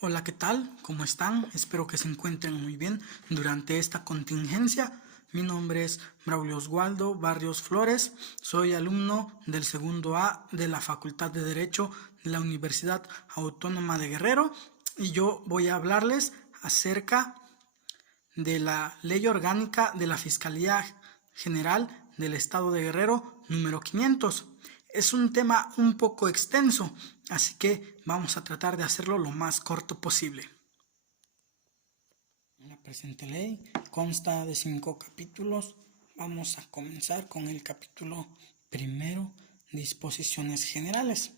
Hola, ¿qué tal? ¿Cómo están? Espero que se encuentren muy bien durante esta contingencia. Mi nombre es Braulio Oswaldo Barrios Flores, soy alumno del segundo A de la Facultad de Derecho de la Universidad Autónoma de Guerrero y yo voy a hablarles acerca de la Ley Orgánica de la Fiscalía General del Estado de Guerrero número 500. Es un tema un poco extenso, así que vamos a tratar de hacerlo lo más corto posible. La presente ley consta de 5 capítulos. Vamos a comenzar con el capítulo primero, disposiciones generales,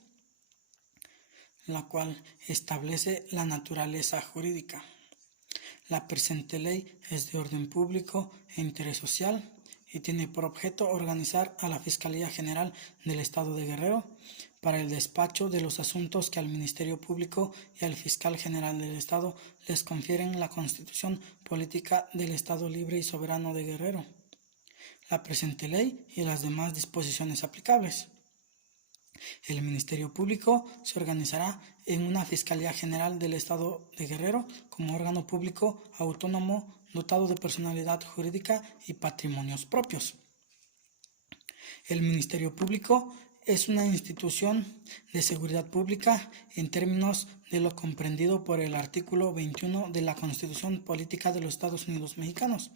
la cual establece la naturaleza jurídica. La presente ley es de orden público e interés social y tiene por objeto organizar a la Fiscalía General del Estado de Guerrero para el despacho de los asuntos que al Ministerio Público y al Fiscal General del Estado les confieren la Constitución Política del Estado Libre y Soberano de Guerrero, la presente ley y las demás disposiciones aplicables. El Ministerio Público se organizará en una Fiscalía General del Estado de Guerrero como órgano público autónomo dotado de personalidad jurídica y patrimonios propios. El Ministerio Público es una institución de seguridad pública en términos de lo comprendido por el artículo 21 de la Constitución Política de los Estados Unidos Mexicanos.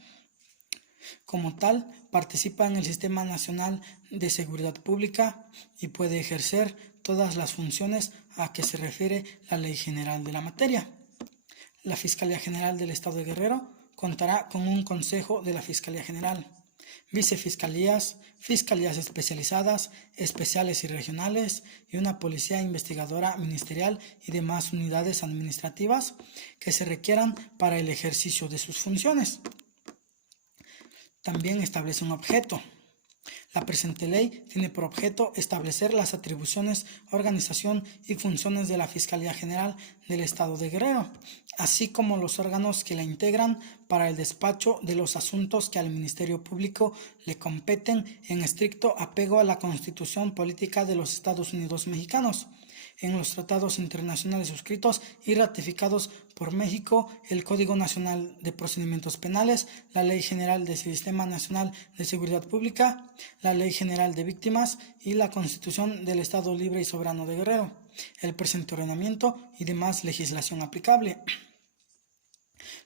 Como tal, participa en el Sistema Nacional de Seguridad Pública y puede ejercer todas las funciones a que se refiere la Ley General de la materia. La Fiscalía General del Estado de Guerrero contará con un Consejo de la Fiscalía General, vicefiscalías, fiscalías especializadas, especiales y regionales y una policía investigadora ministerial y demás unidades administrativas que se requieran para el ejercicio de sus funciones. También establece un objeto. La presente ley tiene por objeto establecer las atribuciones, organización y funciones de la Fiscalía General del Estado de Guerrero, así como los órganos que la integran para el despacho de los asuntos que al Ministerio Público le competen en estricto apego a la Constitución Política de los Estados Unidos Mexicanos, en los tratados internacionales suscritos y ratificados por México, el Código Nacional de Procedimientos Penales, la Ley General del Sistema Nacional de Seguridad Pública, la Ley General de Víctimas y la Constitución del Estado Libre y Soberano de Guerrero, el presente ordenamiento y demás legislación aplicable.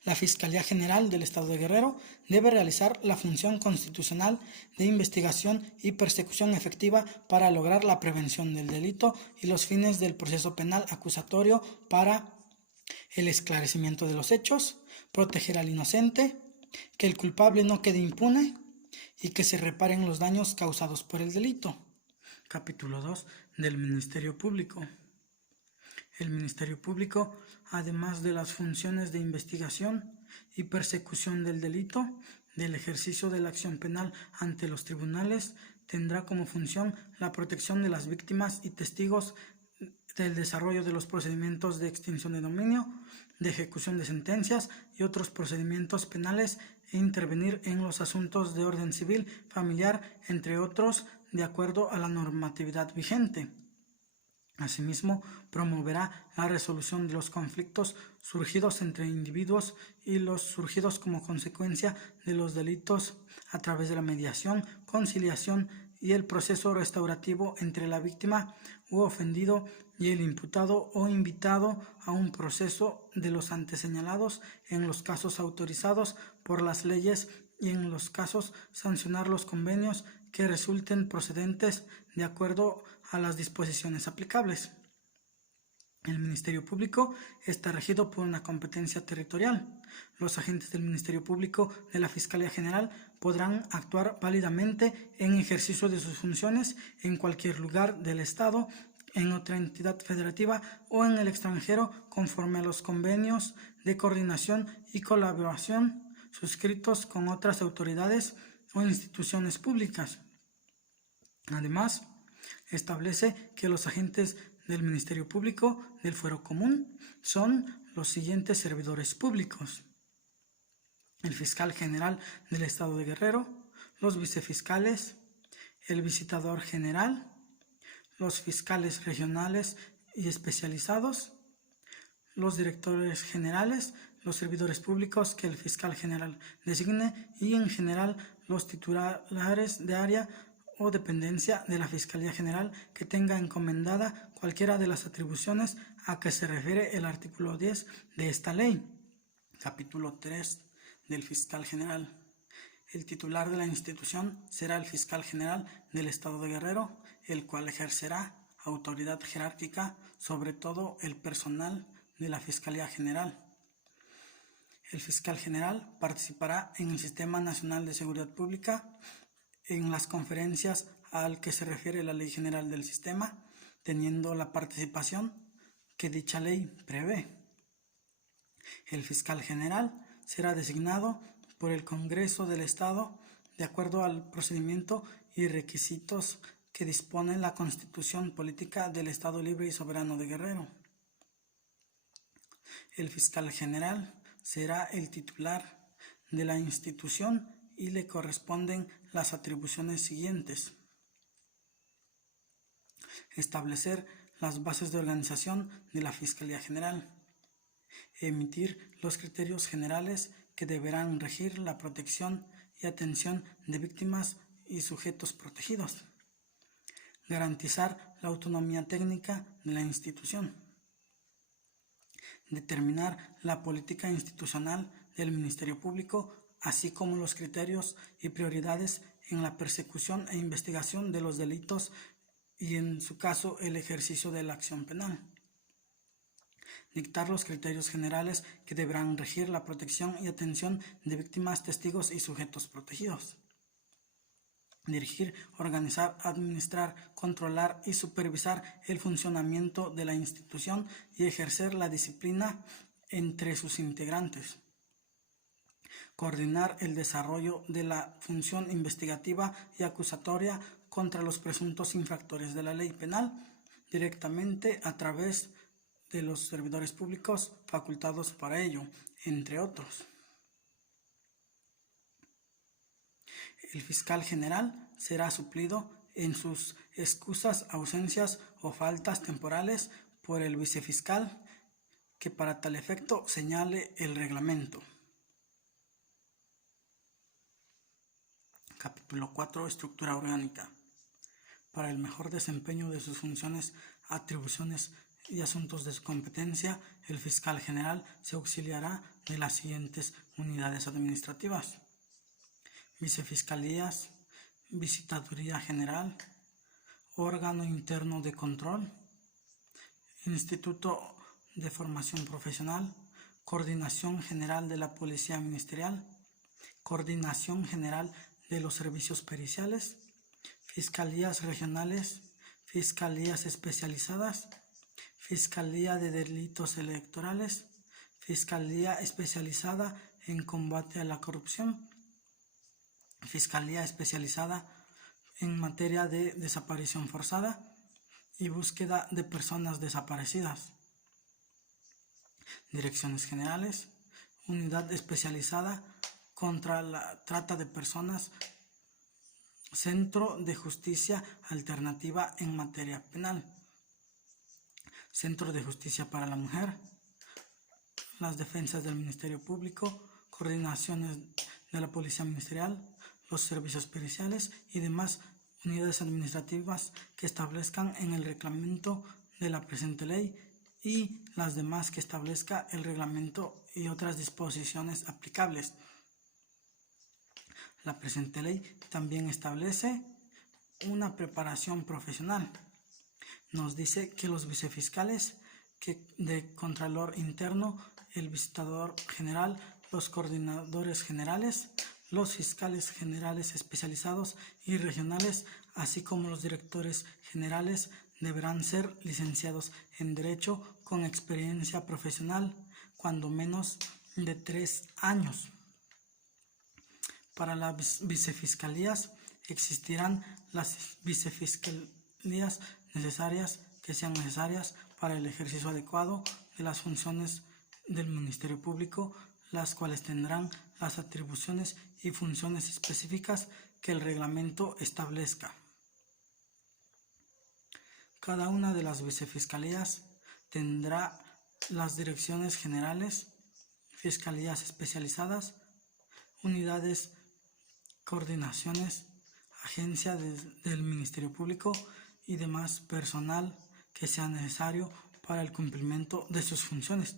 La Fiscalía General del Estado de Guerrero debe realizar la función constitucional de investigación y persecución efectiva para lograr la prevención del delito y los fines del proceso penal acusatorio para el esclarecimiento de los hechos, proteger al inocente, que el culpable no quede impune y que se reparen los daños causados por el delito. Capítulo 2 del Ministerio Público. El Ministerio Público, además de las funciones de investigación y persecución del delito, del ejercicio de la acción penal ante los tribunales, tendrá como función la protección de las víctimas y testigos del desarrollo de los procedimientos de extinción de dominio, de ejecución de sentencias y otros procedimientos penales e intervenir en los asuntos de orden civil, familiar, entre otros, de acuerdo a la normatividad vigente. Asimismo, promoverá la resolución de los conflictos surgidos entre individuos y los surgidos como consecuencia de los delitos a través de la mediación, conciliación y el proceso restaurativo entre la víctima u ofendido y el imputado o invitado a un proceso de los anteseñalados en los casos autorizados por las leyes y en los casos sancionar los convenios que resulten procedentes de acuerdo a las disposiciones aplicables. El Ministerio Público está regido por una competencia territorial. Los agentes del Ministerio Público de la Fiscalía General podrán actuar válidamente en ejercicio de sus funciones en cualquier lugar del Estado, en otra entidad federativa o en el extranjero conforme a los convenios de coordinación y colaboración suscritos con otras autoridades o instituciones públicas. Además, establece que los agentes del Ministerio Público del Fuero Común son los siguientes servidores públicos: el Fiscal General del Estado de Guerrero, los vicefiscales, el visitador general, los fiscales regionales y especializados, los directores generales, los servidores públicos que el fiscal general designe y en general los titulares de área o dependencia de la Fiscalía General que tenga encomendada cualquiera de las atribuciones a que se refiere el artículo 10 de esta ley. Capítulo 3 del Fiscal General. El titular de la institución será el Fiscal General del Estado de Guerrero, el cual ejercerá autoridad jerárquica sobre todo el personal de la Fiscalía General. El Fiscal General participará en el Sistema Nacional de Seguridad Pública, en las conferencias al que se refiere la Ley General del Sistema, teniendo la participación que dicha ley prevé. El Fiscal General será designado por el Congreso del Estado de acuerdo al procedimiento y requisitos que dispone la Constitución Política del Estado Libre y Soberano de Guerrero. El Fiscal General será el titular de la institución y le corresponden las atribuciones siguientes: establecer las bases de organización de la Fiscalía General, emitir los criterios generales que deberán regir la protección y atención de víctimas y sujetos protegidos, garantizar la autonomía técnica de la institución, determinar la política institucional del Ministerio Público, así como los criterios y prioridades en la persecución e investigación de los delitos y, en su caso, el ejercicio de la acción penal. Dictar los criterios generales que deberán regir la protección y atención de víctimas, testigos y sujetos protegidos. Dirigir, organizar, administrar, controlar y supervisar el funcionamiento de la institución y ejercer la disciplina entre sus integrantes. Coordinar el desarrollo de la función investigativa y acusatoria contra los presuntos infractores de la ley penal directamente a través de los servidores públicos facultados para ello, entre otros. El fiscal general será suplido en sus excusas, ausencias o faltas temporales por el vicefiscal, que para tal efecto señale el reglamento. Capítulo 4. Estructura orgánica. Para el mejor desempeño de sus funciones, atribuciones y asuntos de su competencia, el fiscal general se auxiliará de las siguientes unidades administrativas: vicefiscalías, visitaduría general, órgano interno de control, instituto de formación profesional, coordinación general de la policía ministerial, coordinación general de los servicios periciales, fiscalías regionales, fiscalías especializadas, Fiscalía de Delitos Electorales, Fiscalía Especializada en Combate a la Corrupción, Fiscalía Especializada en materia de desaparición forzada y búsqueda de personas desaparecidas. Direcciones Generales, Unidad Especializada contra la Trata de Personas, Centro de Justicia Alternativa en materia penal, Centro de Justicia para la Mujer, las defensas del Ministerio Público, coordinaciones de la Policía Ministerial, los servicios periciales y demás unidades administrativas que establezcan en el reglamento de la presente ley y las demás que establezca el reglamento y otras disposiciones aplicables. La presente ley también establece una preparación profesional. Nos dice que los vicefiscales de Contralor Interno, el visitador general, los coordinadores generales, los fiscales generales especializados y regionales, así como los directores generales, deberán ser licenciados en Derecho con experiencia profesional, cuando menos de 3 años. Para las vicefiscalías existirán las vicefiscalías que sean necesarias para el ejercicio adecuado de las funciones del Ministerio Público, las cuales tendrán las atribuciones y funciones específicas que el reglamento establezca. Cada una de las vicefiscalías tendrá las direcciones generales, fiscalías especializadas, unidades, coordinaciones, agencias del Ministerio Público y demás personal que sea necesario para el cumplimiento de sus funciones.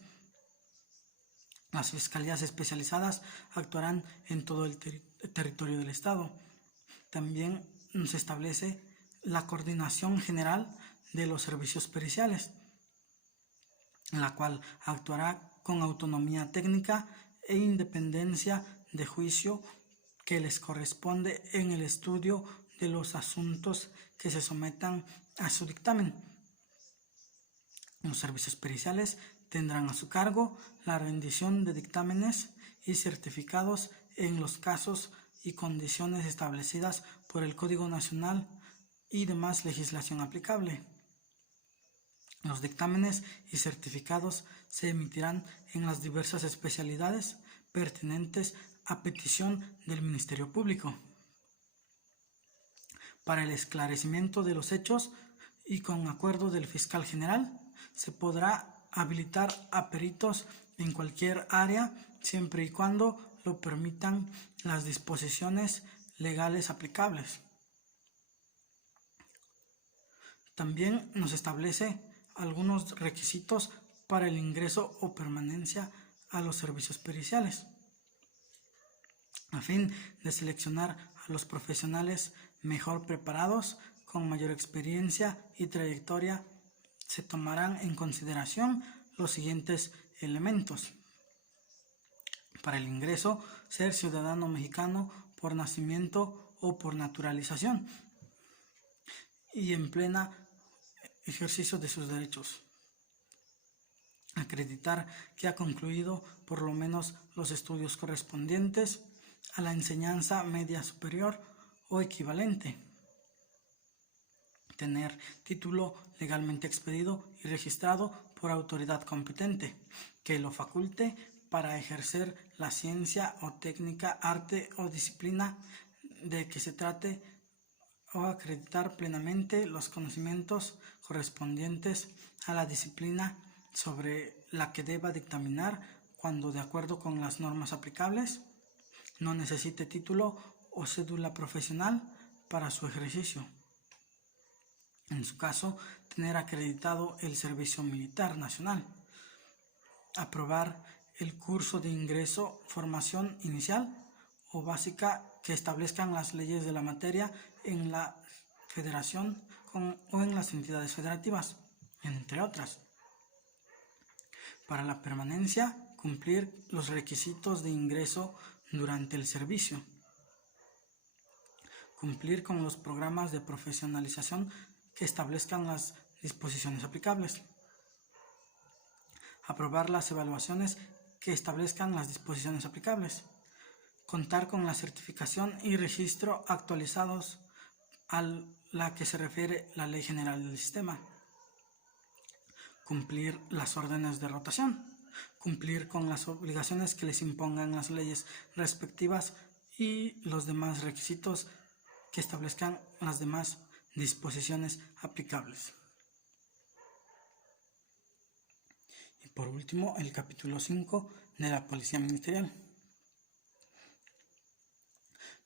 Las fiscalías especializadas actuarán en todo el territorio del Estado. También se establece la coordinación general de los servicios periciales, la cual actuará con autonomía técnica e independencia de juicio que les corresponde en el estudio de los asuntos que se sometan a su dictamen. Los servicios periciales tendrán a su cargo la rendición de dictámenes y certificados en los casos y condiciones establecidas por el Código Nacional y demás legislación aplicable. Los dictámenes y certificados se emitirán en las diversas especialidades pertinentes a petición del Ministerio Público. Para el esclarecimiento de los hechos y con acuerdo del fiscal general, se podrá habilitar a peritos en cualquier área siempre y cuando lo permitan las disposiciones legales aplicables. También nos establece algunos requisitos para el ingreso o permanencia a los servicios periciales. A fin de seleccionar a los profesionales mejor preparados, con mayor experiencia y trayectoria, se tomarán en consideración los siguientes elementos. Para el ingreso, ser ciudadano mexicano por nacimiento o por naturalización y en plena ejercicio de sus derechos. Acreditar que ha concluido por lo menos los estudios correspondientes a la enseñanza media superior o equivalente. Tener título legalmente expedido y registrado por autoridad competente que lo faculte para ejercer la ciencia o técnica, arte o disciplina de que se trate, o acreditar plenamente los conocimientos correspondientes a la disciplina sobre la que deba dictaminar cuando, de acuerdo con las normas aplicables, no necesite título o cédula profesional para su ejercicio. En su caso, tener acreditado el Servicio Militar Nacional. Aprobar el curso de ingreso, formación inicial o básica que establezcan las leyes de la materia en la federación o en las entidades federativas, entre otras. Para la permanencia, cumplir los requisitos de ingreso durante el servicio. Cumplir con los programas de profesionalización que establezcan las disposiciones aplicables. Aprobar las evaluaciones que establezcan las disposiciones aplicables. Contar con la certificación y registro actualizados a la que se refiere la Ley General del Sistema. Cumplir las órdenes de rotación. Cumplir con las obligaciones que les impongan las leyes respectivas y los demás requisitos que establezcan las demás disposiciones aplicables. Y por último, el capítulo 5 de la Policía Ministerial.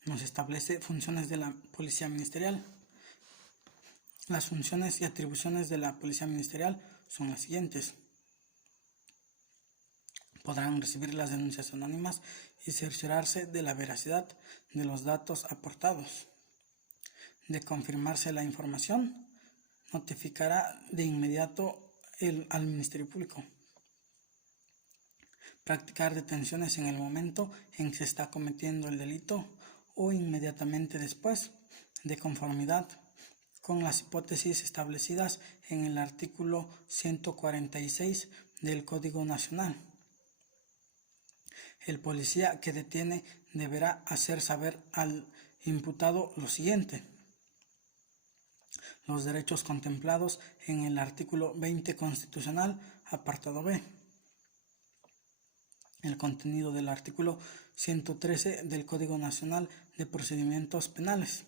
Nos establece funciones de la Policía Ministerial. Las funciones y atribuciones de la Policía Ministerial son las siguientes. Podrán recibir las denuncias anónimas y cerciorarse de la veracidad de los datos aportados. De confirmarse la información, notificará de inmediato al Ministerio Público. Practicar detenciones en el momento en que se está cometiendo el delito o inmediatamente después, de conformidad con las hipótesis establecidas en el artículo 146 del Código Nacional. El policía que detiene deberá hacer saber al imputado lo siguiente: los derechos contemplados en el artículo 20 constitucional, apartado B. El contenido del artículo 113 del Código Nacional de Procedimientos Penales.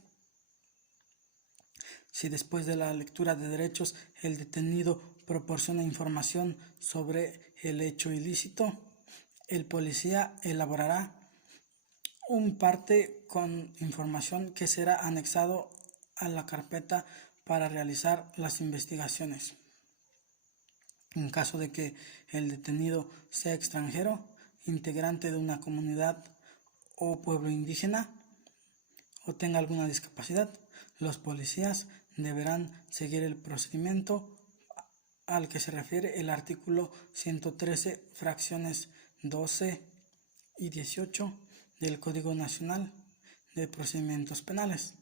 Si después de la lectura de derechos el detenido proporciona información sobre el hecho ilícito, el policía elaborará un parte con información que será anexado a la carpeta para realizar las investigaciones. En caso de que el detenido sea extranjero, integrante de una comunidad o pueblo indígena o tenga alguna discapacidad, los policías deberán seguir el procedimiento al que se refiere el artículo 113, fracciones 12 y 18 del Código Nacional de Procedimientos Penales.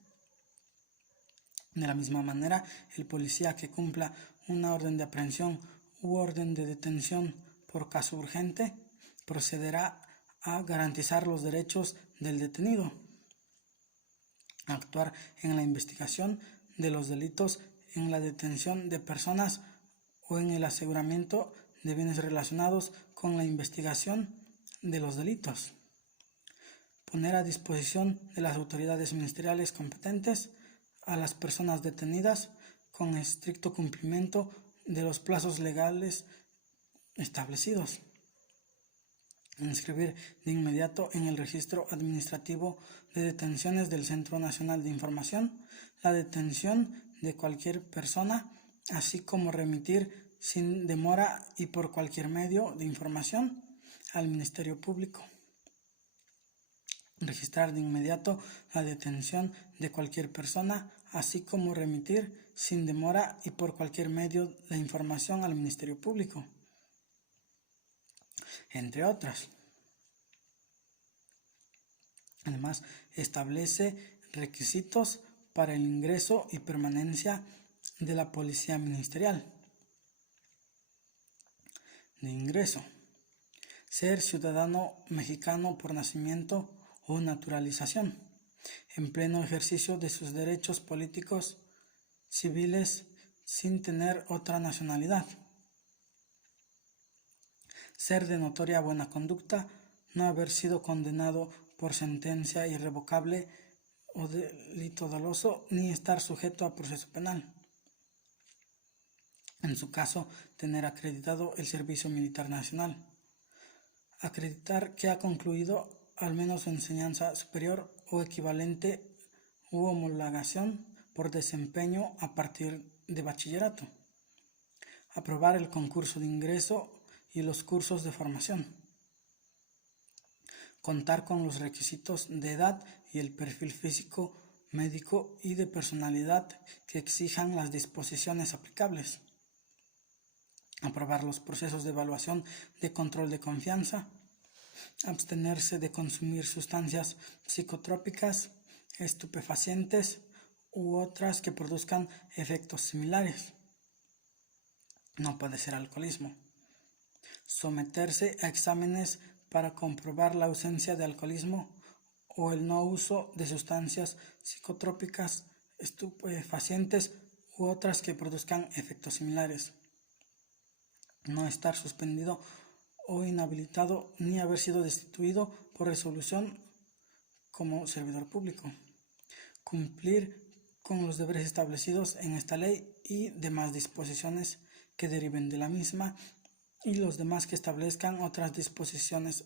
De la misma manera, el policía que cumpla una orden de aprehensión u orden de detención por caso urgente procederá a garantizar los derechos del detenido, actuar en la investigación de los delitos, en la detención de personas o en el aseguramiento de bienes relacionados con la investigación de los delitos, poner a disposición de las autoridades ministeriales competentes a las personas detenidas con estricto cumplimiento de los plazos legales establecidos, inscribir de inmediato en el registro administrativo de detenciones del Centro Nacional de Información la detención de cualquier persona, así como remitir sin demora y por cualquier medio de información al Ministerio Público. Registrar de inmediato la detención de cualquier persona, así como remitir sin demora y por cualquier medio la información al Ministerio Público, entre otras. Además, establece requisitos para el ingreso y permanencia de la Policía Ministerial. De ingreso: ser ciudadano mexicano por nacimiento o naturalización, en pleno ejercicio de sus derechos políticos, civiles, sin tener otra nacionalidad. Ser de notoria buena conducta, no haber sido condenado por sentencia irrevocable o delito doloso, ni estar sujeto a proceso penal. En su caso, tener acreditado el Servicio Militar Nacional. Acreditar que ha concluido al menos su enseñanza superior o equivalente u homologación por desempeño a partir de bachillerato. Aprobar el concurso de ingreso y los cursos de formación. Contar con los requisitos de edad y el perfil físico, médico y de personalidad que exijan las disposiciones aplicables. Aprobar los procesos de evaluación de control de confianza. Abstenerse de consumir sustancias psicotrópicas, estupefacientes u otras que produzcan efectos similares. No padecer alcoholismo. Someterse a exámenes para comprobar la ausencia de alcoholismo o el no uso de sustancias psicotrópicas, estupefacientes u otras que produzcan efectos similares. No estar suspendido o inhabilitado ni haber sido destituido por resolución como servidor público. Cumplir con los deberes establecidos en esta ley y demás disposiciones que deriven de la misma y los demás que establezcan otras disposiciones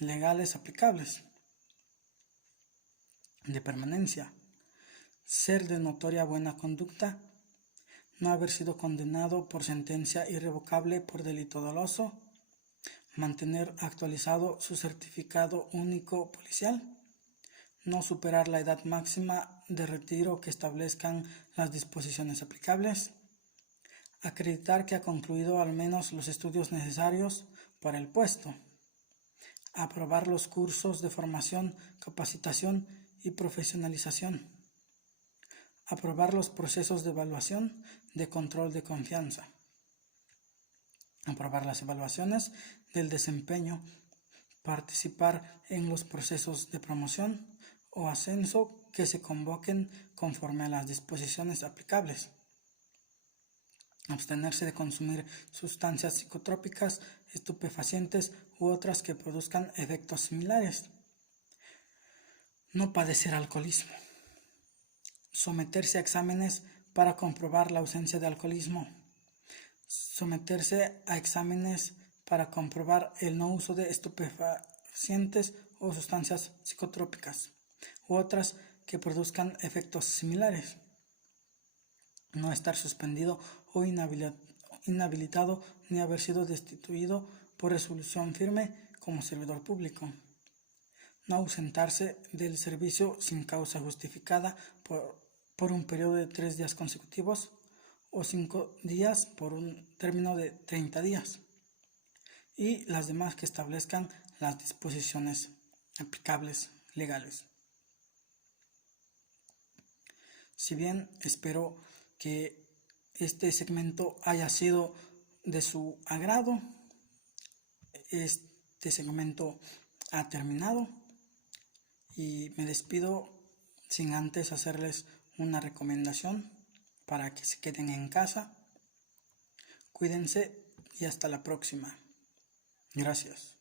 legales aplicables. De permanencia: ser de notoria buena conducta, no haber sido condenado por sentencia irrevocable por delito doloso, mantener actualizado su certificado único policial, no superar la edad máxima de retiro que establezcan las disposiciones aplicables, acreditar que ha concluido al menos los estudios necesarios para el puesto, aprobar los cursos de formación, capacitación y profesionalización, aprobar los procesos de evaluación de control de confianza, aprobar las evaluaciones del desempeño, participar en los procesos de promoción o ascenso que se convoquen conforme a las disposiciones aplicables, abstenerse de consumir sustancias psicotrópicas, estupefacientes u otras que produzcan efectos similares, no padecer alcoholismo, someterse a exámenes para comprobar la ausencia de alcoholismo, someterse a exámenes para comprobar el no uso de estupefacientes o sustancias psicotrópicas u otras que produzcan efectos similares, no estar suspendido o inhabilitado ni haber sido destituido por resolución firme como servidor público, no ausentarse del servicio sin causa justificada por un periodo de 3 días consecutivos o 5 días por un término de 30 días, y las demás que establezcan las disposiciones aplicables legales. Si bien espero que este segmento haya sido de su agrado, este segmento ha terminado y me despido sin antes hacerles una recomendación para que se queden en casa. Cuídense y hasta la próxima. Gracias.